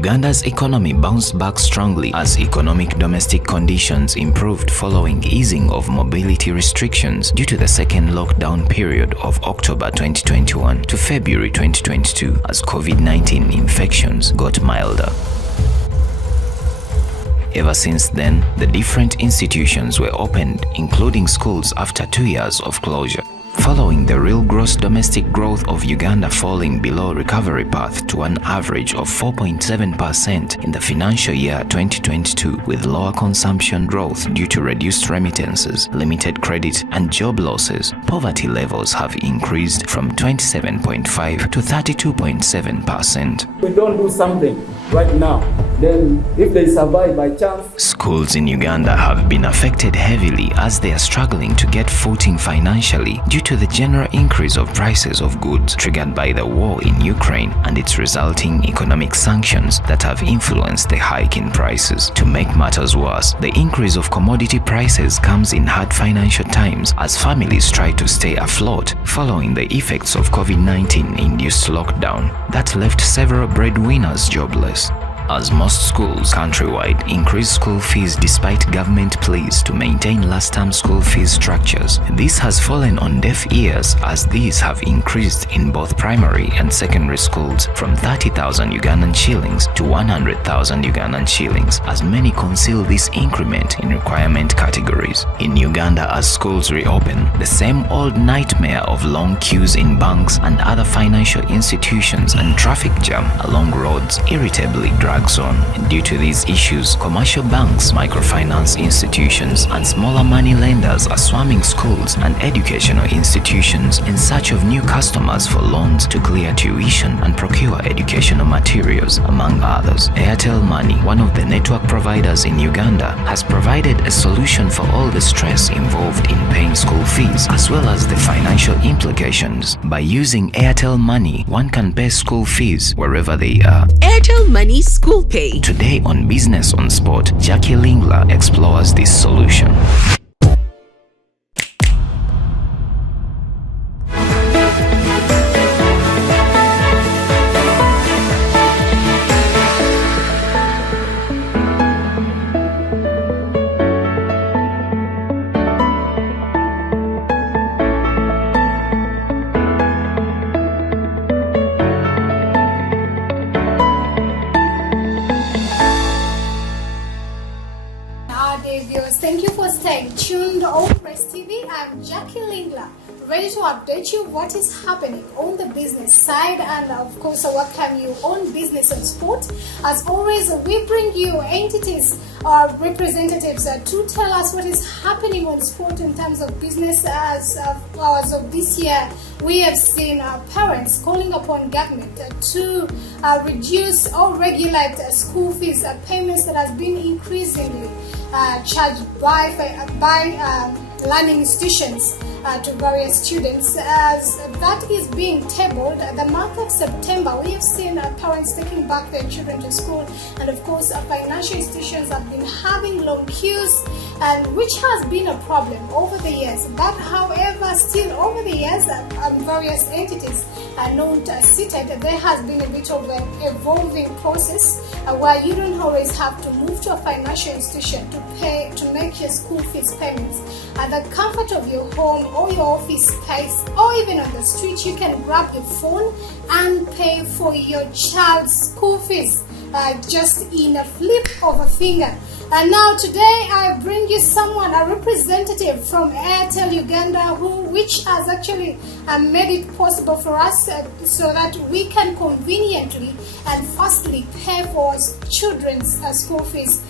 Uganda's economy bounced back strongly as economic domestic conditions improved following easing of mobility restrictions due to the second lockdown period of October 2021 to February 2022 as COVID-19 infections got milder. Ever since then, the different institutions were opened, including schools after 2 years of closure. Following the real gross domestic growth of Uganda falling below recovery path to an average of 4.7% in the financial year 2022 with lower consumption growth due to reduced remittances, limited credit and job losses, poverty levels have increased from 27.5 to 32.7%. We don't do something right now, then if they survive by chance. Schools in Uganda have been affected heavily as they are struggling to get footing financially due to the general increase of prices of goods triggered by the war in Ukraine and its resulting economic sanctions that have influenced the hike in prices. To make matters worse, the increase of commodity prices comes in hard financial times as families try to stay afloat following the effects of COVID-19 induced lockdown that left several breadwinners jobless. As most schools countrywide increase school fees despite government pleas to maintain last-term school fees structures, this has fallen on deaf ears as these have increased in both primary and secondary schools from 30,000 Ugandan shillings to 100,000 Ugandan shillings as many conceal this increment in requirement categories. In Uganda, as schools reopen, the same old nightmare of long queues in banks and other financial institutions and traffic jam along roads irritably drags on. Due to these issues, commercial banks, microfinance institutions, and smaller money lenders are swarming schools and educational institutions in search of new customers for loans to clear tuition and procure educational materials, among others. AIRTEL Money, one of the network providers in Uganda, has provided a solution for all the stress involved in paying school fees, as well as the financial implications. By using AIRTEL Money, one can pay school fees wherever they are. AIRTEL Money School Pay. Today on Business on Sport, Jackie Lingla explores this solution. Thank you for staying tuned on Press TV. I'm Jackie Lingla, ready to update you what is happening on the business side, and of course welcome you on Business and Sport. As always, we bring you entities or representatives to tell us what is happening on sport in terms of business. As of this year, we have seen parents calling upon government to reduce or regulate school fees payments that has been increasingly charged by learning institutions to various students. As that is being tabled, the month of September, we have seen parents taking back their children to school, and of course financial institutions have been having long queues, and which has been a problem over the years. But however, still over the years, various entities are not seated. There has been a bit of an evolving process where you don't always have to move to a financial institution to make your school fees payments. At the comfort of your home or your office space, or even on the street, you can grab your phone and pay for your child's school fees just in a flip of a finger. And now today I bring you someone, a representative from AIRTEL Uganda, which has actually made it possible for us so that we can conveniently and fastly pay for children's school fees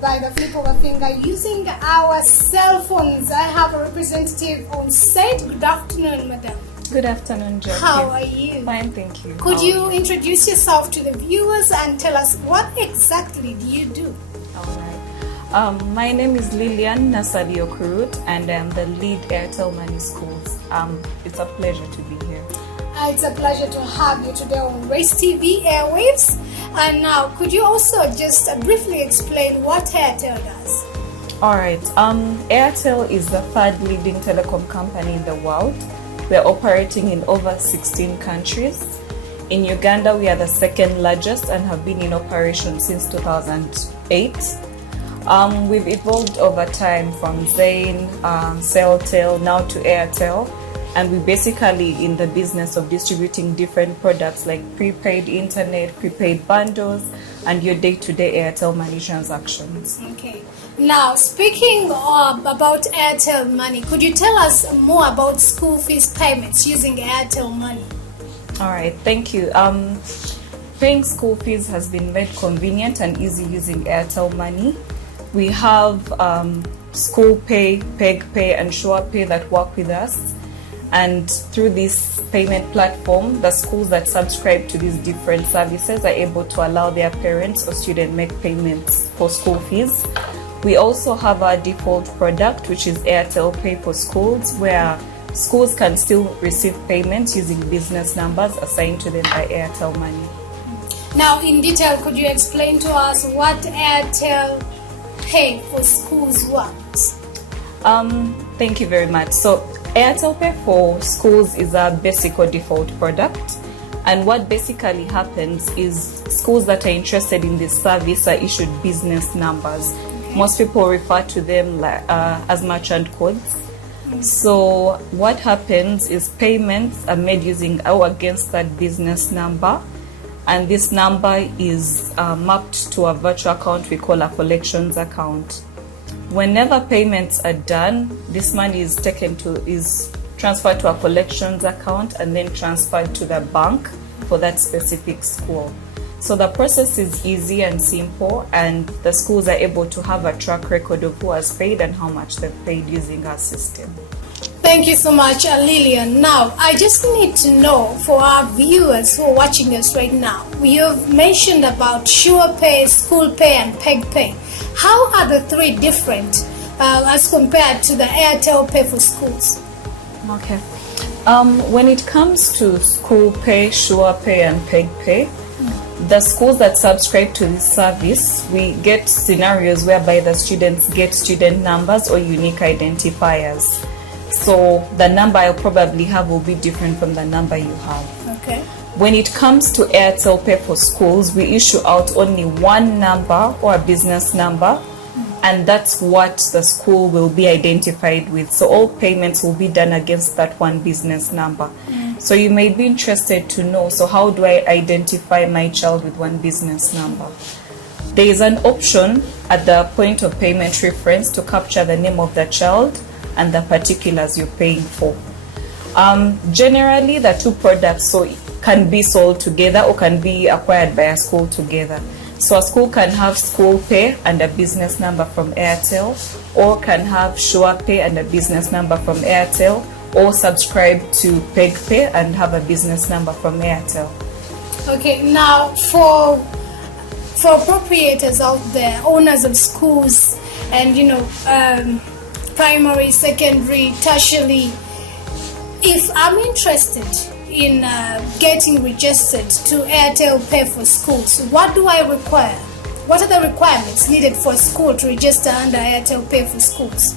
by the flip of a finger using our cell phones. I have a representative on site. Good afternoon, madam. Good afternoon, Jackie. How are you? Fine, thank you. Could you introduce yourself to the viewers and tell us what exactly do you do? All right. My name is Lillian Nasadio Kurut, and I'm the lead AIRTEL Money Schools. It's a pleasure to be here. It's a pleasure to have you today on Race TV Airwaves. And now, could you also just briefly explain what AIRTEL does? All right. AIRTEL is the third leading telecom company in the world. We're operating in over 16 countries. In Uganda, we are the second largest and have been in operation since 2008. We've evolved over time from Zain, Celtel, now to AIRTEL, and we're basically in the business of distributing different products like prepaid internet, prepaid bundles, and your day-to-day AIRTEL money transactions. Okay. Now, speaking about AIRTEL Money, could you tell us more about school fees payments using AIRTEL Money? All right, thank you. Paying school fees has been made convenient and easy using AIRTEL Money. We have School Pay, Peg Pay, and Sure Pay that work with us. And through this payment platform, the schools that subscribe to these different services are able to allow their parents or students make payments for school fees. We also have our default product, which is AIRTEL Pay for Schools, where schools can still receive payments using business numbers assigned to them by AIRTEL Money. Now, in detail, could you explain to us what AIRTEL Pay for Schools works? Thank you very much. So, AIRTEL Pay for Schools is a basic or default product. And what basically happens is schools that are interested in this service are issued business numbers. Most people refer to them as merchant codes. So what happens is payments are made using or against that business number, and this number is mapped to a virtual account we call a collections account. Whenever payments are done, this money is transferred to a collections account and then transferred to the bank for that specific school. So the process is easy and simple, and the schools are able to have a track record of who has paid and how much they've paid using our system. Thank you so much, Lillian. Now, I just need to know for our viewers who are watching us right now, you've mentioned about Sure Pay, School Pay, and Peg Pay. How are the three different as compared to the AIRTEL Pay for Schools? Okay. When it comes to School Pay, Sure Pay, and Peg Pay, the schools that subscribe to this service, we get scenarios whereby the students get student numbers or unique identifiers. So the number I'll probably have will be different from the number you have. Okay. When it comes to AIRTEL Pay for Schools, we issue out only one number or a business number, and that's what the school will be identified with. So all payments will be done against that one business number. So you may be interested to know, so how do I identify my child with one business number? There is an option at the point of payment reference to capture the name of the child and the particulars you're paying for. Generally, the two products can be sold together or can be acquired by a school together. So a school can have School Pay and a business number from AIRTEL, or can have Sure Pay and a business number from AIRTEL, or subscribe to Peg Pay and have a business number from AIRTEL. Okay, now for appropriators out there, owners of schools and primary, secondary, tertiary, if I'm interested in getting registered to AIRTEL Pay for Schools, what do I require? What are the requirements needed for a school to register under AIRTEL Pay for Schools?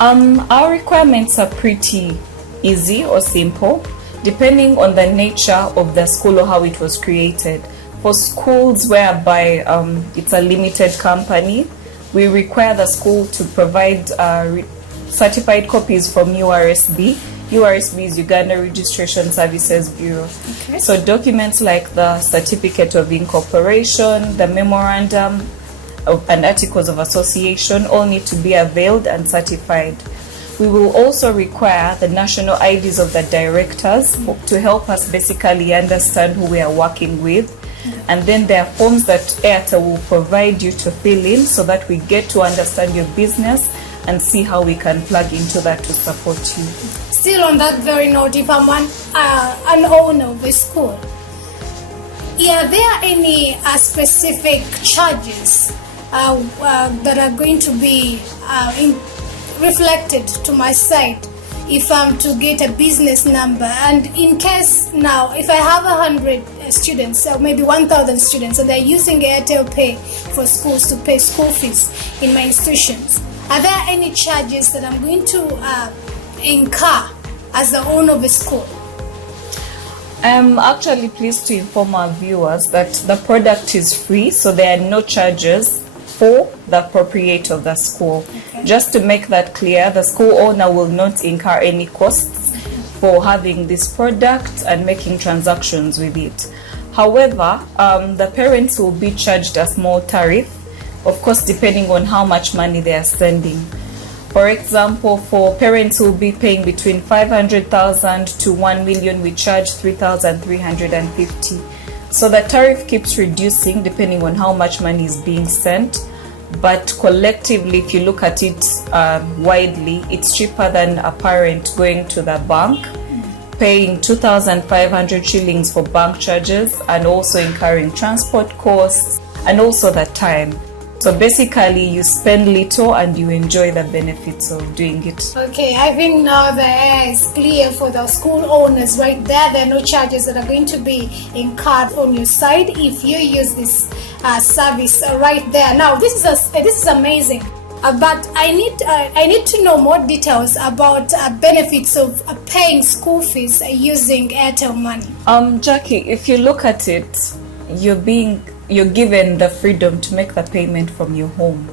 Our requirements are pretty easy or simple, depending on the nature of the school or how it was created. For schools whereby it's a limited company, we require the school to provide certified copies from URSB. URSB is Uganda Registration Services Bureau. Okay. So documents like the certificate of incorporation, the memorandum and articles of association all need to be availed and certified. We will also require the national IDs of the directors to help us basically understand who we are working with. And then there are forms that AIRTEL will provide you to fill in so that we get to understand your business and see how we can plug into that to support you. Still on that very note, if I'm an owner of a school, are there any specific charges that are going to be reflected to my site if I'm to get a business number? And in case now, if I have 100 students, or maybe 1,000 students, and they're using AIRTEL Pay for Schools to pay school fees in my institutions, are there any charges that I'm going to incur as the owner of a school? I'm actually pleased to inform our viewers that the product is free, so there are no charges for the appropriate of the school. Okay. Just to make that clear, the school owner will not incur any costs for having this product and making transactions with it. However, the parents will be charged a small tariff, of course, depending on how much money they are sending. For example, for parents who will be paying between 500,000 to 1 million, we charge 3,350. So the tariff keeps reducing depending on how much money is being sent. But collectively, if you look at it widely, it's cheaper than a parent going to the bank, paying 2,500 shillings for bank charges and also incurring transport costs and also the time. So basically, you spend little and you enjoy the benefits of doing it. Okay, I think now the air is clear for the school owners right there. There are no charges that are going to be incurred on your side if you use this service right there. Now, this is amazing. But I need to know more details about benefits of paying school fees using Airtel money. Jackie, if you look at it, you're given the freedom to make the payment from your home.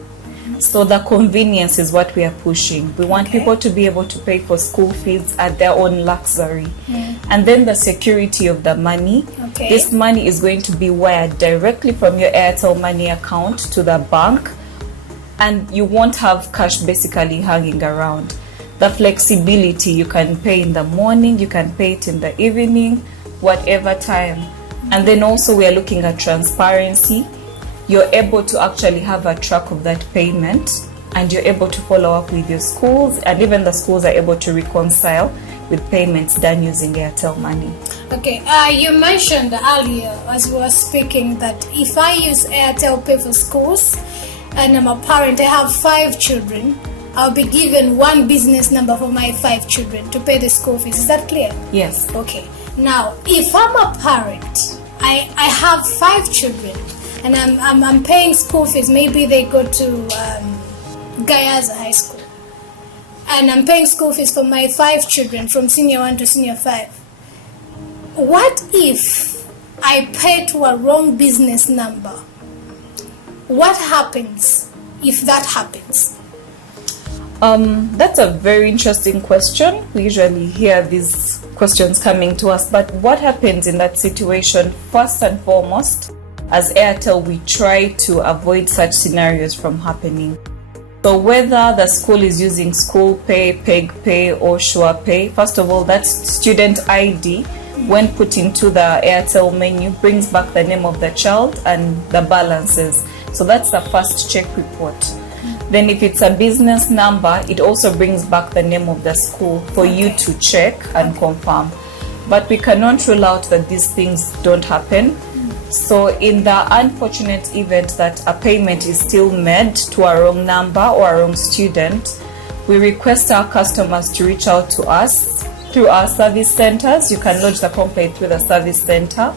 So the convenience is what we are pushing. We want people to be able to pay for school fees at their own luxury. And then the security of the money. Okay. This money is going to be wired directly from your Airtel money account to the bank, and you won't have cash basically hanging around. The flexibility, you can pay in the morning, you can pay it in the evening, whatever time. And then also we are looking at transparency. You're able to actually have a track of that payment, and you're able to follow up with your schools, and even the schools are able to reconcile with payments done using Airtel money. Okay, you mentioned earlier as we were speaking that if I use Airtel Pay for schools and I'm a parent, I have 5 children, I'll be given one business number for my 5 children to pay the school fees. Is that clear? Yes. Okay. Now, if I'm a parent, I have 5 children, and I'm paying school fees. Maybe they go to Gayaza High School, and I'm paying school fees for my 5 children from senior 1 to senior 5. What if I pay to a wrong business number? What happens if that happens? That's a very interesting question. We usually hear these questions coming to us, but what happens in that situation? First and foremost, as Airtel, we try to avoid such scenarios from happening. So whether the school is using School Pay, Peg Pay, or Sure Pay, first of all, that's student ID. When put into the Airtel menu, brings back the name of the child and the balances. So that's the first check report. Then if it's a business number, it also brings back the name of the school for you to check and confirm. But we cannot rule out that these things don't happen. So in the unfortunate event that a payment is still made to a wrong number or a wrong student, we request our customers to reach out to us through our service centers. You can lodge the complaint through the service center,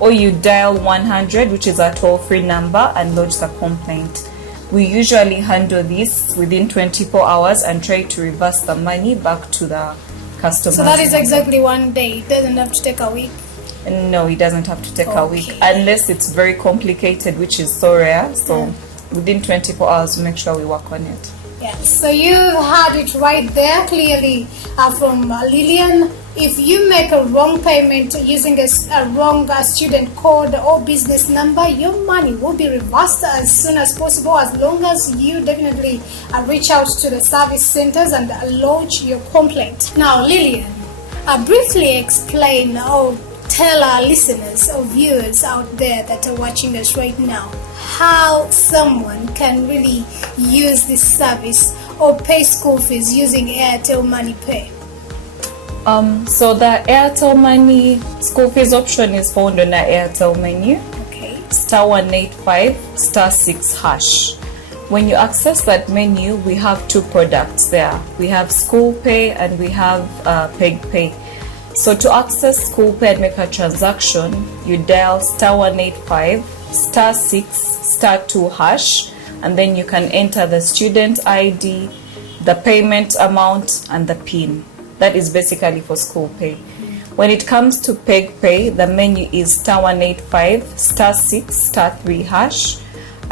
or you dial 100, which is a toll-free number, and lodge the complaint. We usually handle this within 24 hours and try to reverse the money back to the customer. So that is exactly 1 day. It doesn't have to take a week. No, it doesn't have to take a week, unless it's very complicated, which is so rare. So within 24 hours, we make sure we work on it. Yeah, so you had it right there clearly from Lillian. If you make a wrong payment using a wrong student code or business number, your money will be reversed as soon as possible, as long as you definitely reach out to the service centers and lodge your complaint. Now, Lillian, briefly explain or tell our listeners or viewers out there that are watching us right now how someone can really use this service or pay school fees using Airtel Money Pay. So the Airtel Money school fees option is found on the Airtel menu. Okay. *185 *6#. When you access that menu, we have 2 products there. We have School Pay and we have Peg Pay. So to access School Pay and make a transaction, you dial *185 *6 *2#, and then you can enter the student ID, the payment amount, and the PIN. That is basically for School Pay. When it comes to pay, the menu is *185 *6 *3 hash,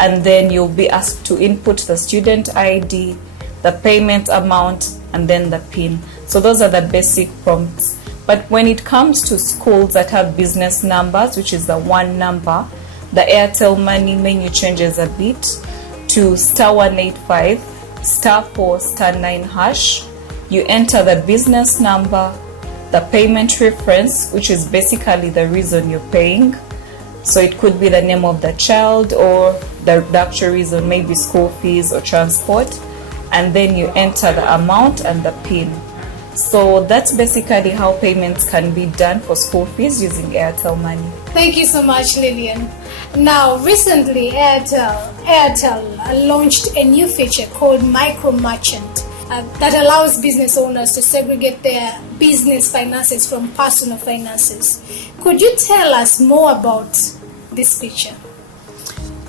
and then you'll be asked to input the student ID, the payment amount, and then the PIN. So those are the basic prompts. But when it comes to schools that have business numbers, which is the one number, the Airtel Money menu changes a bit to *185 *4 *9 hash. You enter the business number, the payment reference, which is basically the reason you're paying. So it could be the name of the child or the actual reason, maybe school fees or transport. And then you enter the amount and the PIN. So that's basically how payments can be done for school fees using Airtel Money. Thank you so much, Lillian. Now, recently, Airtel launched a new feature called Micro Merchant that allows business owners to segregate their business finances from personal finances. Could you tell us more about this feature?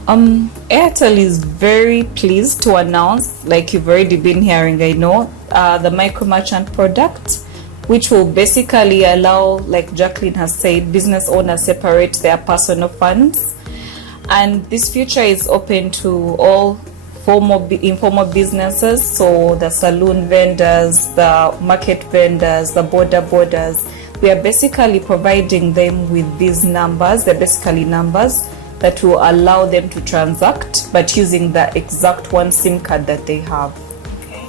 Airtel is very pleased to announce, like you've already been hearing, I know, the micro merchant product, which will basically allow, like Jacqueline has said, business owners separate their personal funds. And this feature is open to all informal businesses, so the saloon vendors, the market vendors, the borders. We are basically providing them with these numbers. They're basically numbers that will allow them to transact, but using the exact one SIM card that they have. Okay.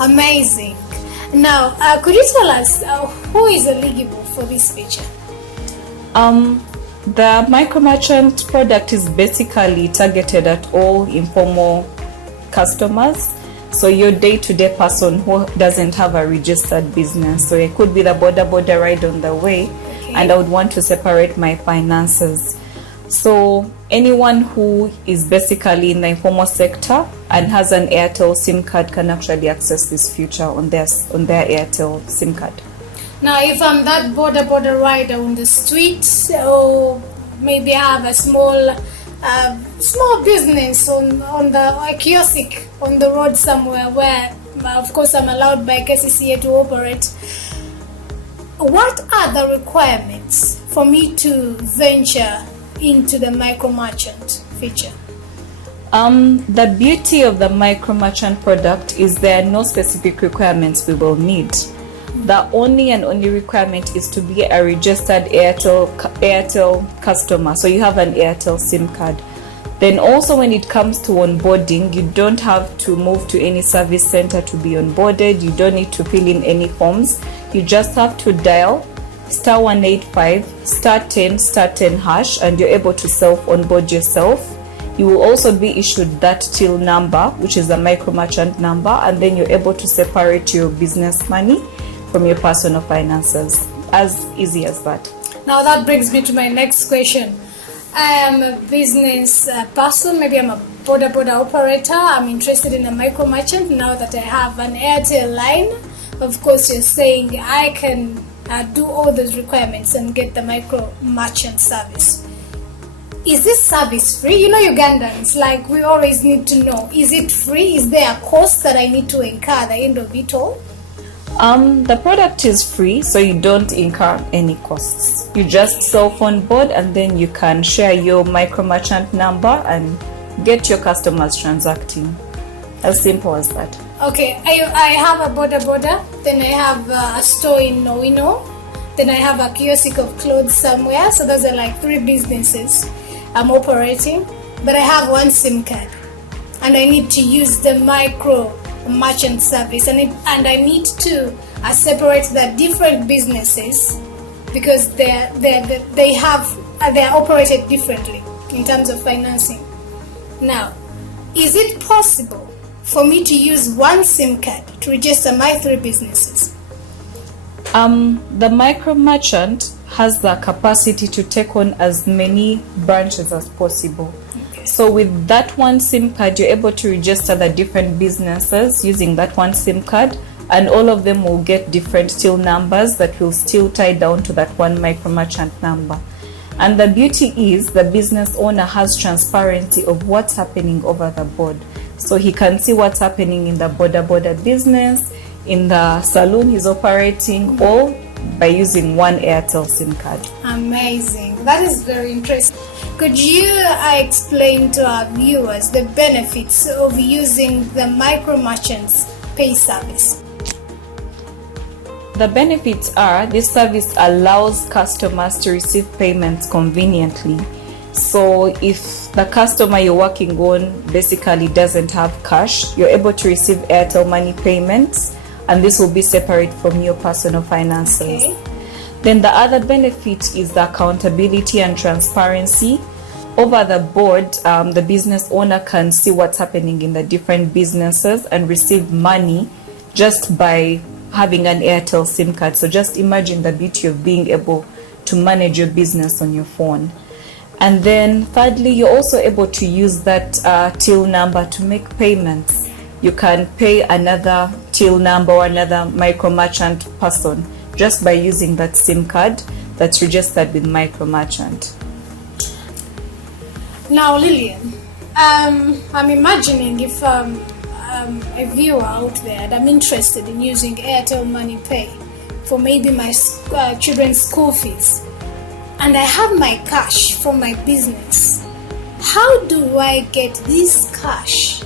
Amazing. Now, could you tell us who is eligible for this feature? The micro merchant product is basically targeted at all informal customers. So your day-to-day person who doesn't have a registered business. So it could be the border right on the way, okay, and I would want to separate my finances. So anyone who is basically in the informal sector and has an Airtel SIM card can actually access this feature on their Airtel SIM card. Now, if I'm that border rider on the street, or maybe I have a small business on a kiosk on the road somewhere where, of course, I'm allowed by KCCA to operate, what are the requirements for me to venture into the micro merchant feature? The beauty of the micro merchant product is there are no specific requirements we will need. The only requirement is to be a registered Airtel customer. So you have an Airtel SIM card. Then also when it comes to onboarding, you don't have to move to any service center to be onboarded. You don't need to fill in any forms. You just have to dial *185 *10 hash, and you're able to self-onboard yourself. You will also be issued that till number, which is a micro merchant number, and then you're able to separate your business money from your personal finances. As easy as that. Now that brings me to my next question. I am a business person, maybe I'm a border operator. I'm interested in a micro merchant now that I have an Airtel line. Of course, you're saying I can do all those requirements and get the micro merchant service. Is this service free? You know, Ugandans, like, we always need to know, is it free? Is there a cost that I need to incur at the end of it all? The product is free, so you don't incur any costs. You just self-onboard, and then you can share your micro merchant number and get your customers transacting. As simple as that. Okay, I have a border, then I have a store in Noino, then I have a kiosk of clothes somewhere. So those are like 3 businesses I'm operating, but I have one SIM card, and I need to use the micro merchant service, and I need to separate the different businesses because they are operated differently in terms of financing. Now, is it possible for me to use one SIM card to register my 3 businesses? The micro merchant has the capacity to take on as many branches as possible. Okay. So with that one SIM card, you're able to register the different businesses using that one SIM card, and all of them will get different till numbers that will still tie down to that one micro merchant number. And the beauty is the business owner has transparency of what's happening over the board. So he can see what's happening in the border business, in the saloon he's operating, all by using one AIRTEL SIM card. Amazing. That is very interesting. Could you explain to our viewers the benefits of using the micro merchants pay service? The benefits are this service allows customers to receive payments conveniently. So if the customer you're working on basically doesn't have cash, you're able to receive Airtel Money payments, and this will be separate from your personal finances. Okay. Then the other benefit is the accountability and transparency. Over the board, the business owner can see what's happening in the different businesses and receive money just by having an Airtel SIM card. So just imagine the beauty of being able to manage your business on your phone. And then thirdly, you're also able to use that till number to make payments. You can pay another till number or another micro merchant person just by using that SIM card that's registered with micro merchant. Now, Lillian, I'm imagining if a viewer out there and I'm interested in using Airtel Money Pay for maybe my children's school fees, and I have my cash from my business, how do I get this cash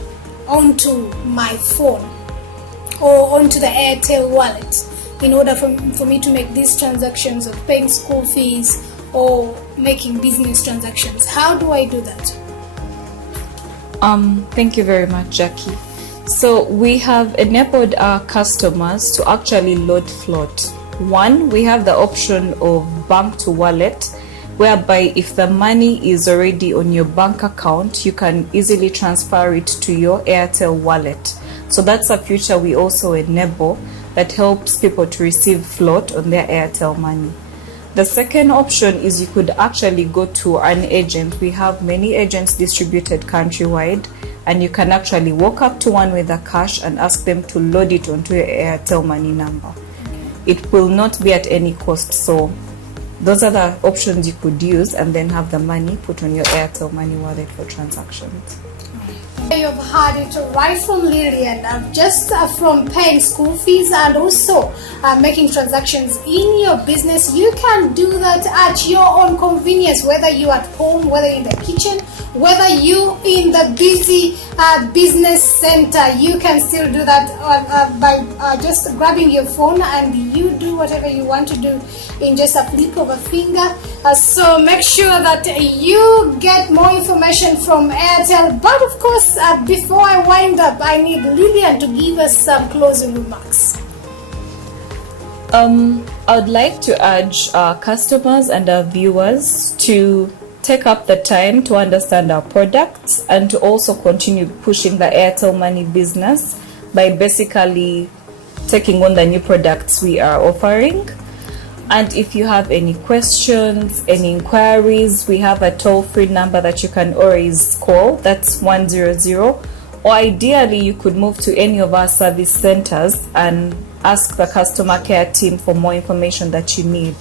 onto my phone or onto the Airtel wallet in order for me to make these transactions of paying school fees or making business transactions? How do I do that? Thank you very much, Jackie. So we have enabled our customers to actually load float. One, we have the option of bank to wallet, whereby if the money is already on your bank account, you can easily transfer it to your Airtel wallet. So that's a feature we also enable that helps people to receive float on their Airtel money. The second option is you could actually go to an agent. We have many agents distributed countrywide, and you can actually walk up to one with the cash and ask them to load it onto your Airtel money number. It will not be at any cost. So those are the options you could use and then have the money put on your Airtel money wallet for transactions. You've heard it right from Lillian, just from paying school fees and also making transactions in your business. You can do that at your own convenience, whether you're at home, whether in the kitchen, whether you in the busy business center. You can still do that by just grabbing your phone, and you do whatever you want to do in just a flip of a finger. So make sure that you get more information from Airtel. But of course, before I wind up, I need Lillian to give us some closing remarks. I would like to urge our customers and our viewers to take up the time to understand our products and to also continue pushing the Airtel Money business by basically taking on the new products we are offering. And if you have any questions, any inquiries, we have a toll-free number that you can always call. That's 100. Or ideally, you could move to any of our service centers and ask the customer care team for more information that you need.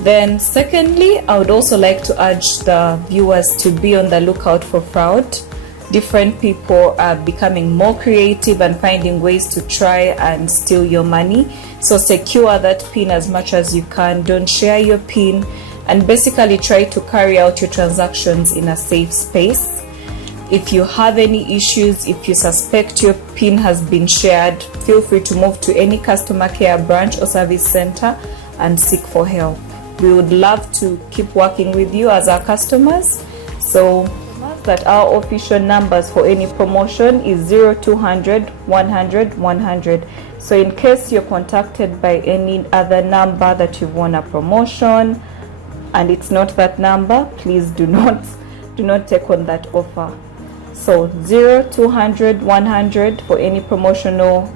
Then secondly, I would also like to urge the viewers to be on the lookout for fraud. Different people are becoming more creative and finding ways to try and steal your money. So secure that PIN as much as you can. Don't share your PIN, and basically try to carry out your transactions in a safe space. If you have any issues, if you suspect your PIN has been shared, feel free to move to any customer care branch or service center and seek for help. We would love to keep working with you as our customers. So that our official numbers for any promotion is 0200 100 100. So in case you're contacted by any other number that you've won a promotion and it's not that number, please do not take on that offer. So 0200 100 for any promotional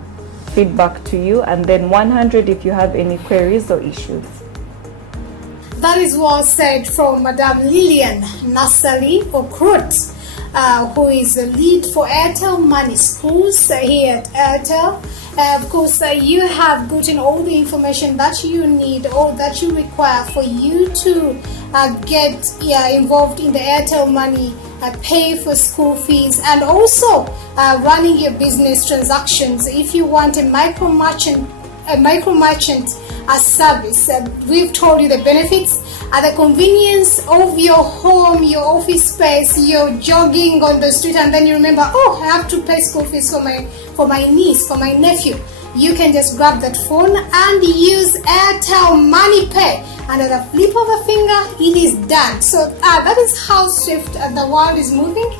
feedback to you, and then 100 if you have any queries or issues. That is well said from Madam Lillian Nassali Okrut, who is the lead for Airtel Money Schools here at Airtel. Of course, you have gotten all the information that you need or that you require for you to get involved in the Airtel Money pay for school fees, and also running your business transactions. If you want a micro merchant a service. We've told you the benefits at the convenience of your home, your office space. You're jogging on the street and then you remember, oh, I have to pay school fees for my niece, for my nephew. You can just grab that phone and use AIRTEL Money Pay, and at the flip of a finger, it is done. So that is how swift the world is moving.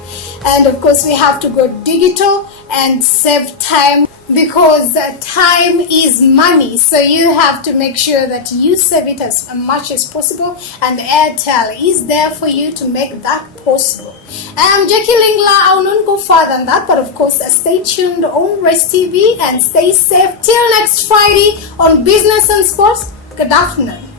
And of course, we have to go digital and save time, because time is money. So you have to make sure that you save it as much as possible, and AIRTEL is there for you to make that possible. I'm Jackie Lingla. I'll not go further than that, but of course, stay tuned on Rest TV and stay safe till next Friday on Business and Sports. Good afternoon.